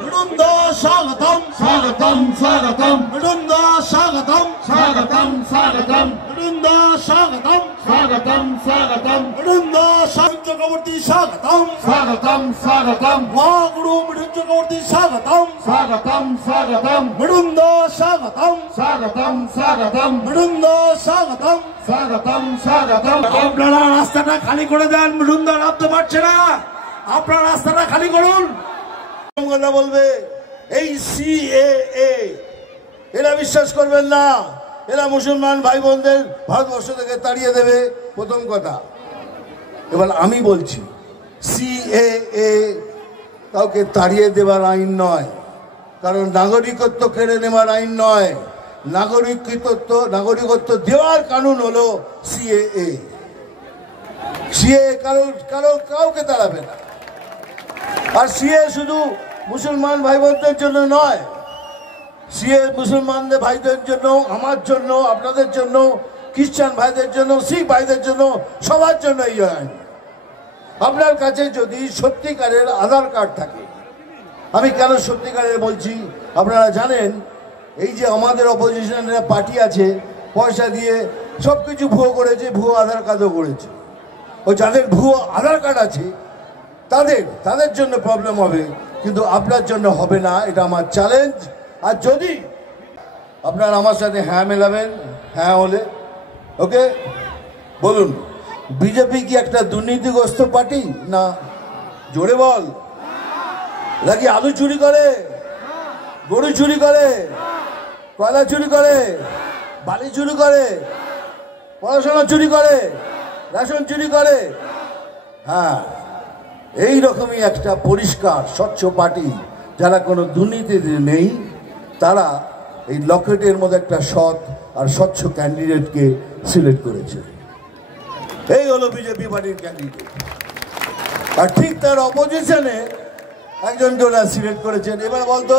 Mrunda Swagatam, Swagatam, Swagatam, Mrunda Swagatam, Swagatam, Swagatam, Mrunda Swagatam, Swagatam, Swagatam, Mrunda Chakraborty Swagatam, Swagatam, Swagatam, Guru Mrunda Chakraborty Swagatam, Swagatam, Swagatam, Mrunda Swagatam, Swagatam, Swagatam, Mrunda Swagatam, Swagatam, Swagatam. আপনারা রাস্তাটা খালি করে দেন, মৃদুন্দা নামতে পারছে না, আপনারা রাস্তাটা খালি করুন। কথা বলবে এই সিএএ, এরা বিশ্বাস করবেন না, এরা মুসলমান ভাই বোনদের ভারতবর্ষ থেকে তাড়িয়ে দেবে, প্রথম কথা। এবার আমি বলছি সিএএ কাউকে তাড়িয়ে দেবার আইন নয়, কারণ নাগরিকত্ব কেড়ে নেওয়ার আইন নয়, নাগরিকত্ব দেওয়ার কানুন হলো সিএএ। সিএ কাউকে তাড়াবে না। আর সিএ শুধু মুসলমান ভাই বোনদের জন্য নয়, সিএ মুসলমানদের ভাইদের জন্য, আমার জন্য, আপনাদের জন্য, খ্রিস্টান ভাইদের জন্য, শিখ ভাইদের জন্য, সবার জন্য এই আইন। আপনার কাছে যদি সত্যিকারের আধার কার্ড থাকে, আমি কেন সত্যিকারের বলছি আপনারা জানেন, এই যে আমাদের অপোজিশনের পার্টি আছে, পয়সা দিয়ে সব কিছু ভুয়ো করেছে, ভুয়ো আধার কার্ডও করেছে। ও যাদের ভুয়ো আধার কার্ড আছে তাদের জন্য প্রবলেম হবে, কিন্তু আপনার জন্য হবে না, এটা আমার চ্যালেঞ্জ। আর যদি আপনারা আমার সাথে হ্যাঁ মেলাবেন, হ্যাঁ হলে ওকে বলুন, বিজেপি কি একটা দুর্নীতিগ্রস্ত পার্টি? না, জোরে বল। নাকি আলু চুরি করে, গরু চুরি করে, কয়লা চুরি করে, বালি চুরি করে, পড়াশোনা চুরি করে, রেশন চুরি করে? হ্যাঁ, এই রকমই একটা পরিষ্কার স্বচ্ছ পার্টি, যারা কোনো দুর্নীতি নেই, তারা এই লকেটের মধ্যে একটা সৎ আর স্বচ্ছ ক্যান্ডিডেটকে সিলেক্ট করেছে। এই হলো বিজেপি পার্টির ক্যান্ডিডেট। আর ঠিক তার অপোজিশনে একজনকে ওরা সিলেক্ট করেছেন। এবার বলতো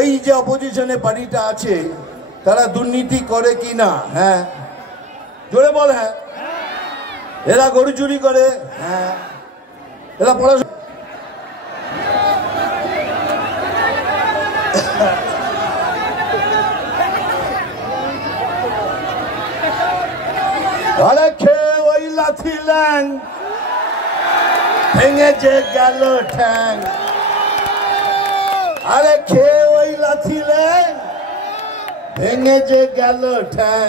এই যে অপোজিশনে পার্টিটা আছে, তারা দুর্নীতি করে কি না? হ্যাঁ, জোরে বল। হ্যাঁ। এরা গরু চুরি করে? হ্যাঁ। এরা পড়াশোনা আরে খেয়ে ওই লাথি ল্যাং, ভেঙে যে গেল ঠ্যাং। আরে খেয়ে ওই লাথি ল্যাং, ভেঙে যে গেল ঠ্যাং।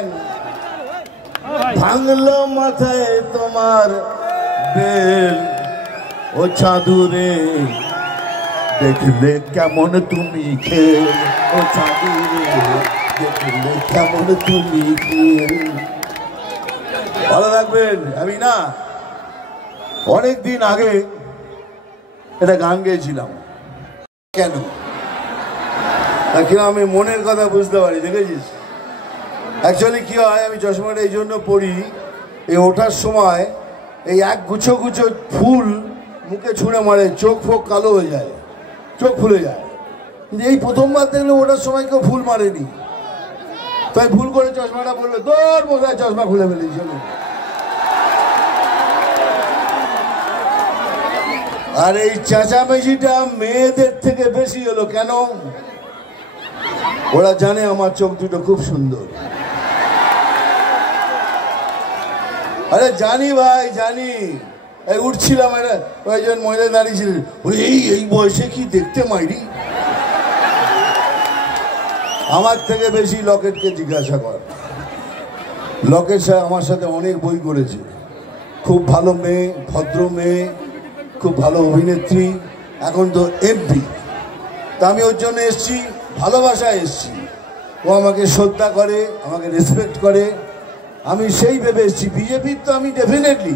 ভাঙলো মাথায় তোমার বেল, ও চাঁদুরে দেখলে কেমন তুমি খেল, ও চাঁদুরে দেখলে কেমন তুমি খেল। ভালো রাখবেন। আমি না অনেকদিন আগে একটা গান গেয়েছিলাম। কেন? আমি মনের কথা বুঝতে পারি, দেখেছিস? অ্যাকচুয়ালি কি হয়, আমি চশমাটা এই জন্য পড়ি, এই ওঠার সময় এই এক গুছো গুছো ফুল মুখে ছুঁড়ে মারে, চোখ ফোক কালো হয়ে যায়, চোখ ফুলে যায়। কিন্তু এই প্রথমবার দেখলে ওঠার সময় কেউ ফুল মারেনি, তাই ভুল করে চশমাটা পড়বে, তোর বোধহয় চশমা খুলে ফেলেছি। আর এই চেঁচামেচিটা মেয়েদের থেকে বেশি হলো। কেন? ওরা জানে আমার চোখ দুটো খুব সুন্দর। আরে জানি ভাই, জানি। এই উঠছিলাম, কয়েকজন মহিলা দাঁড়িয়েছিলেন, এই বয়সে কি দেখতে মাইরি। আমার থেকে বেশি লকেটকে জিজ্ঞাসা কর। লকেট সাহেব আমার সাথে অনেক বই করেছে, খুব ভালো মেয়ে, ভদ্র মেয়ে, খুব ভালো অভিনেত্রী, এখন তো এমপি। তা আমি ওর জন্য এসছি, ভালোবাসায় এসছি। ও আমাকে শ্রদ্ধা করে, আমাকে রেসপেক্ট করে, আমি সেই ভেবে এসছি। বিজেপির তো আমি ডেফিনেটলি,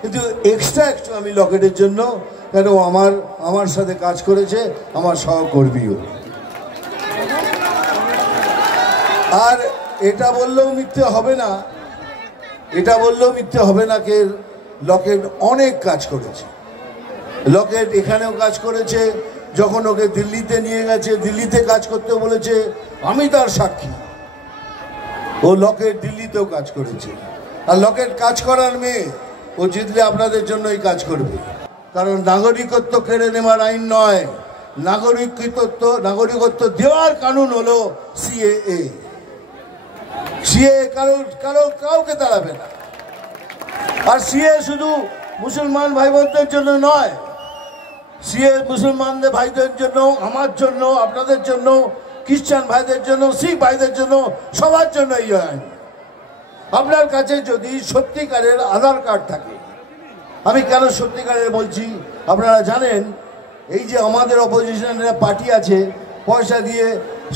কিন্তু এক্সট্রা একটু আমি লকেটের জন্য, কেন আমার সাথে কাজ করেছে, আমার সহকর্মীও। আর এটা বললেও মিথ্যে হবে না, এটা বললেও মিথ্যে হবে না কে লকেট অনেক কাজ করেছে। লকেট এখানেও কাজ করেছে, যখন ওকে দিল্লিতে নিয়ে গেছে, দিল্লিতে কাজ করতে বলেছে, আমি তার সাক্ষী। ও লকেট দিল্লিতেও কাজ করেছে। আর লকেট কাজ করার মেয়ে, ও জিতলে আপনাদের জন্যই কাজ করবে। কারণ নাগরিকত্ব কেড়ে নেওয়ার আইন নয়, নাগরিকত্ব দেওয়ার কানুন হলো সিএএ। সিএ কাউকে তাড়াবে না। আর সিএ শুধু মুসলমান ভাই বোনদের জন্য নয়, সিএ মুসলমানদের ভাইদের জন্য, আমার জন্য, আপনাদের জন্য, খ্রিস্টান ভাইদের জন্য, শিখ ভাইদের জন্য, সবার জন্য এই আইন। আপনার কাছে যদি সত্যিকারের আধার কার্ড থাকে, আমি কেন সত্যিকারের বলছি আপনারা জানেন, এই যে আমাদের অপোজিশনের পার্টি আছে, পয়সা দিয়ে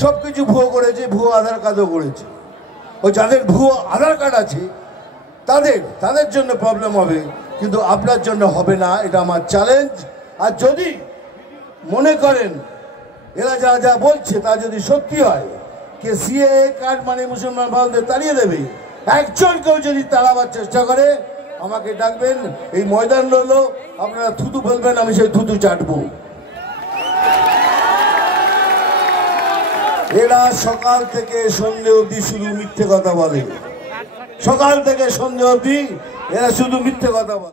সব কিছু ভুয়ো করেছে, ভুয়ো আধার কার্ডও করেছে। ও যাদের ভুয়ো আধার কার্ড আছে তাদের জন্য প্রবলেম হবে, কিন্তু আপনার জন্য হবে না, এটা আমার চ্যালেঞ্জ। আর যদি মনে করেন এরা যা বলছে তা যদি সত্যি হয়, কে সিএএ কার্ড মানে মুসলমান ভাইদের তাড়িয়ে দেবে, একজনকেও যদি তাড়াবার চেষ্টা করে আমাকে ডাকবেন, এই ময়দান রইল, আপনারা থুতু ফেলবেন, আমি সেই থুতু চাটবো। এরা সকাল থেকে সন্ধ্যে অবধি শুধু মিথ্যে কথা বলে, সকাল থেকে সন্ধ্যে অবধি এরা শুধু মিথ্যে কথা বলে।